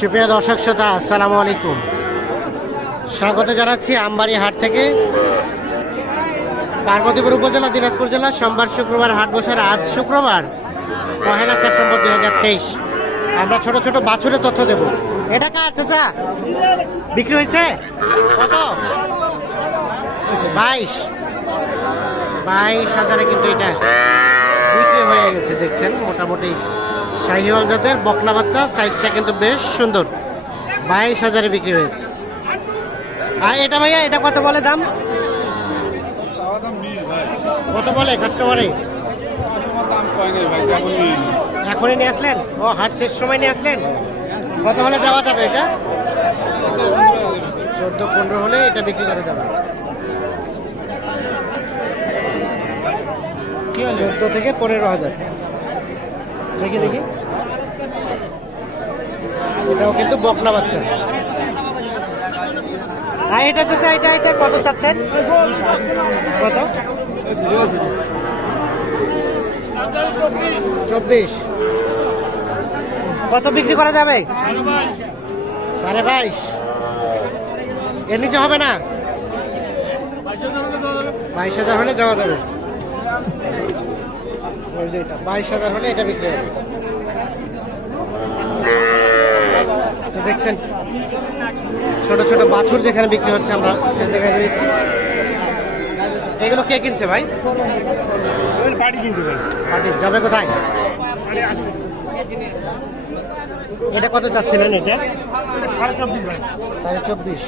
সুপ্রিয় দর্শক শ্রোতা, আসসালামু আলাইকুম। স্বাগত জানাচ্ছি আমবাড়ি হাট থেকে। পার্বতীপুর উপজেলা, দিনাজপুর জেলা, সোমবার, শুক্রবার, হাট বসার আজ শুক্রবার, পহেলা সেপ্টেম্বর দুই হাজার তেইশ। আমরা ছোট ছোট বাছুরের তথ্য দেব। এটা কার চাচা? বিক্রি হয়েছে? কত? বাইশ। বাইশ হাজারে কিন্তু এটা বিক্রি হয়ে গেছে, দেখছেন, মোটামুটি। শাহিওয়াল জাতের বকনা বাচ্চা সাইজটা কিন্তু বেশ সুন্দর। বাইশ হাজারে বিক্রি হয়েছে। আর এটা ভাইয়া, এটা কত বলে দাম? কত বলে কাস্টমারে এখনই নিয়ে আসলেন? ও, হাট শেষ সময় নিয়ে আসলেন? কত হলে দেওয়া যাবে এটা? চোদ্দ, পনেরো হলে এটা বিক্রি করে যাবে। চোদ্দ থেকে পনেরো হাজার। দেখি দেখি। এটাও কিন্তু বকনা বাচ্চা। আর এটা তো চাই, এটা এটা কত চাচ্ছেন? কত? চব্বিশ। কত বিক্রি করা যাবে? সাড়ে বাইশ। এর নিচে হবে না? বাইশ হাজার হলে দেওয়া যাবে। বাইশ হাজার হলে এটা বিক্রি হবে। দেখছেন ছোট ছোট বাছুর যেখানে বিক্রি হচ্ছে আমরা সে জায়গায় রয়েছি। এগুলো কে কিনছে ভাই? বাড়ি কিনছে ভাই। পার্টি যাবে কোথায়? এটা কত চাচ্ছিলেন এটা? সাড়ে চব্বিশ ভাই। সাড়ে চব্বিশ।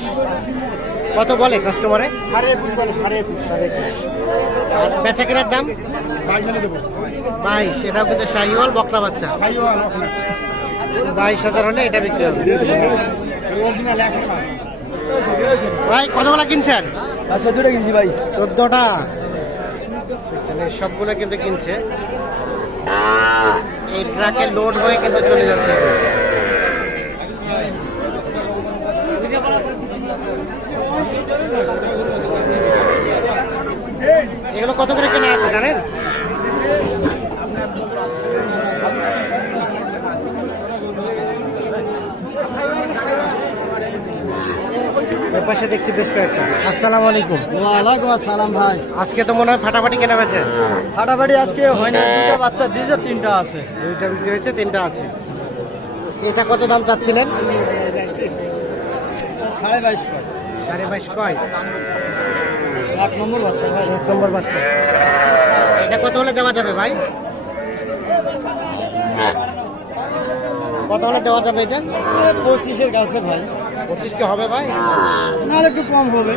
কত বলে কাস্টমারে? সাড়ে একুশ বলে সাড়ে একুশ। সাড়ে একুশ। আর বেচা কেনার দাম? বাইশ দেবো। বাইশ। এটাও কিন্তু শাহিওয়াল বকরা বাচ্চা। ওখানে বাইশ হাজার হলে এটা বিক্রি হবে। ভাই কতগুলা কিনছেন? চোদ্দটা কিনছি ভাই। চোদ্দটা? সবগুলো কিন্তু কিনছে। এই ট্রাকে লোড হয়ে কিন্তু চলে যাচ্ছে এগুলো কত করে কেনা আছে জানেন এর পাশে দেখছি বেশ কয়েকটা। আসসালামু আলাইকুম। ওয়ালাইকুম আসসালাম ভাই। আজকে তো মনে হয় ফাটাফাটি কেনা হয়েছে। ফাটাফাটি আজকে হয় না দুটো বাচ্চা দিয়েছে তিনটা আছে। দুইটা বিক্রি হয়েছে তিনটা আছে। এটা কত দাম চাচ্ছিলেন? সাড়ে বাইশ ভাই সাড়ে বাইশ কয়? এক নম্বর বাচ্চা ভাই। এক নম্বর বাচ্চা। এটা কত হলে দেওয়া যাবে ভাই? কত হলে দেওয়া যাবে এটা? পঁচিশের কাছে ভাই। পঁচিশ কে হবে ভাই? নাহলে একটু কম হবে।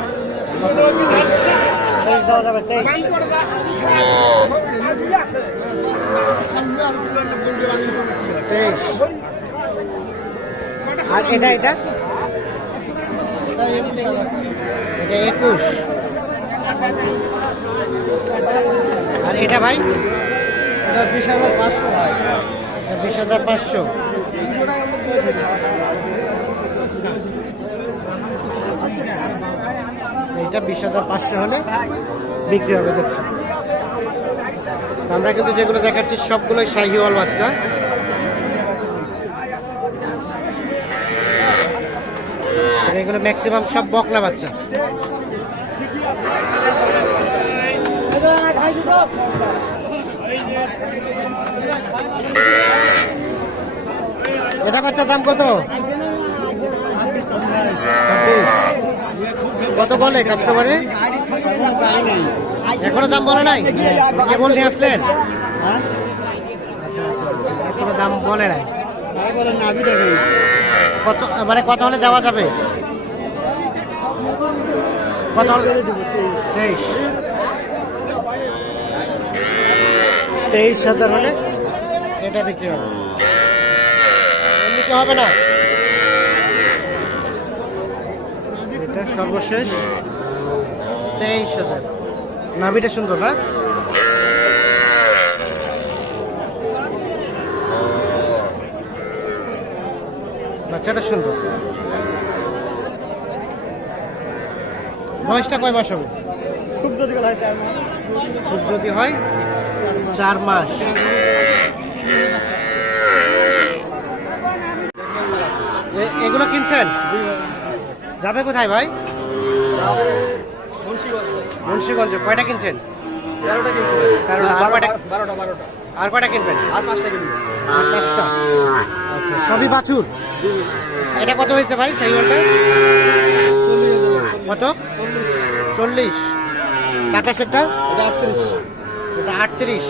তেইশ আর এটা এটা? এটা একুশ। আর এটা ভাই? এটা বিশ হাজার পাঁচশো ভাই বিশ হাজার পাঁচশো। এটা বিশ হাজার, পাঁচশো হলে বিক্রি হবে, দেখছি। আমরা কিন্তু যেগুলো দেখাচ্ছি, সবগুলোই শাহিওয়াল বাচ্চা। এগুলো ম্যাক্সিমাম সব বকলা বাচ্চা। এটা বাচ্চার দাম কত? কত বলে কাস্টমারে এখনও দাম বলে নাই? কেবল নিয়ে আসলেন? এখনও দাম বলে নাই। কত মানে কত হলে দেওয়া যাবে? কত তেইশ। তেইশ হাজার হলে এটা বিক্রি হবে। হবে না? এটা সর্বশেষ। তেইশ হাজার। নাভিটা সুন্দর না বাচ্চাটা সুন্দর। বয়সটা কয় মাস হবে? খুব যদি গলা চার মাস। খুব যদি হয় চার মাস। এগুলো কিনছেন? যাবে কোথায় ভাই? মুন্সিগঞ্জ। কয়টা কিনছেন? আর কয়টা? কিনবেন? আর পাঁচটা কিনবেন আর পাঁচটা? আচ্ছা সবই বাছুর? এটা কত হয়েছে ভাই সেই হলটা কত? চল্লিশ। টাটা সেটটা? এটা আটত্রিশ। এটা আটত্রিশ।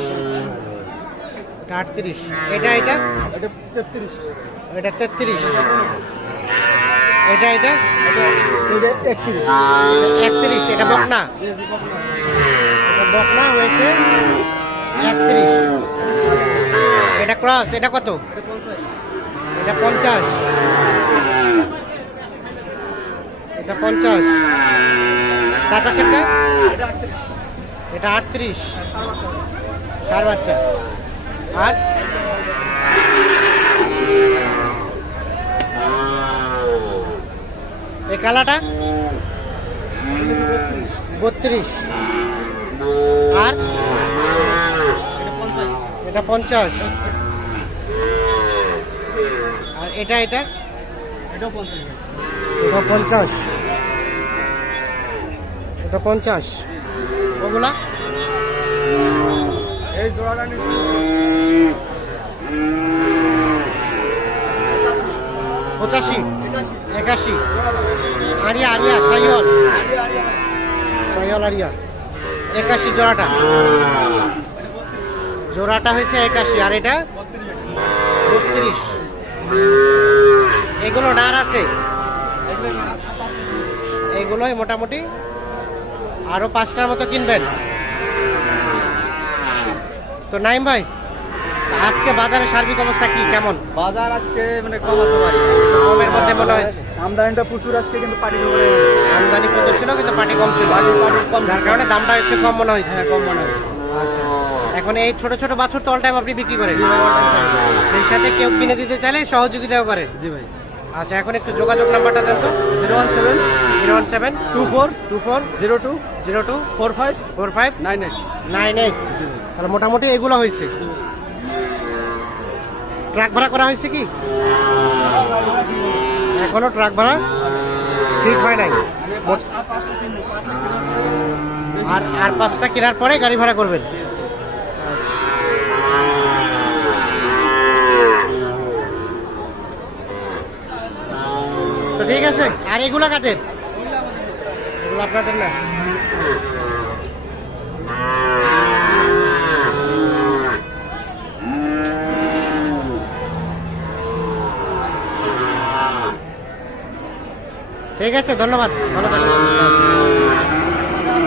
এটা আটত্রিশ। এটা এটা? এটা তেত্রিশ। এটা তেত্রিশ। এটা এটা? একত্রিশ এটা বকনা? এটা বকনা হয়েছে একত্রিশ। এটা ক্রস এটা কত? এটা পঞ্চাশ। এটা পঞ্চাশ। তার পাশেরটা? এটা আটত্রিশ। সার বাচ্চা। আর? এই কালাটা? বত্রিশ। আর? এটা পঞ্চাশ। আর এটা এটা? এটা পঞ্চাশ। এটা পঞ্চাশ। ওগুলা? এই জোড়াটা পঁচাশি। একাশি। আরিয়া আরিয়া, সাইহল। সাইহল, আরিয়া। একাশি জোড়াটা। জোড়াটা হয়েছে একাশি, আর এটা বত্রিশ। এগুলো নার আছে। এগুলোই মোটামুটি আরও পাঁচটার মতো কিনবেন। তো নাইম ভাই আজকে বাজারের সার্বিক অবস্থা কি? কেমন? বাজার আজকে মানে কম আছে ভাই। কমের মধ্যে মনে হয়েছে। আমদানিটা প্রচুর আজকে কিন্তু পানি করে আমদানি প্রচুর ছিল কিন্তু পাটি কম ছিল। পাটি কম যার কারণে দামটা একটু কম মনে হয়েছে। হ্যাঁ কম মনে হয় আচ্ছা। এখন এই ছোট ছোট বাছুর তো অল টাইম আপনি বিক্রি করেন। সেই সাথে কেউ কিনে দিতে চাইলে সহযোগিতাও করেন জি ভাই। আচ্ছা এখন একটু যোগাযোগ নাম্বারটা দেন তো। Zero one seven zero one seven two four two four zero two zero two four five four five nine eight. Nine eight. তাহলে মোটামুটি এগুলো হয়েছে। ট্রাক ভাড়া করা হয়েছে কি? এখনও ট্রাক ভাড়া ঠিক হয় নাই। আর আর পাঁচটা কেনার পরে গাড়ি ভাড়া করবেন। তো ঠিক আছে, আর এগুলো কাদের? এগুলো আপনাদের না? ঠিক আছে ধন্যবাদ। ভালো থাকবেন।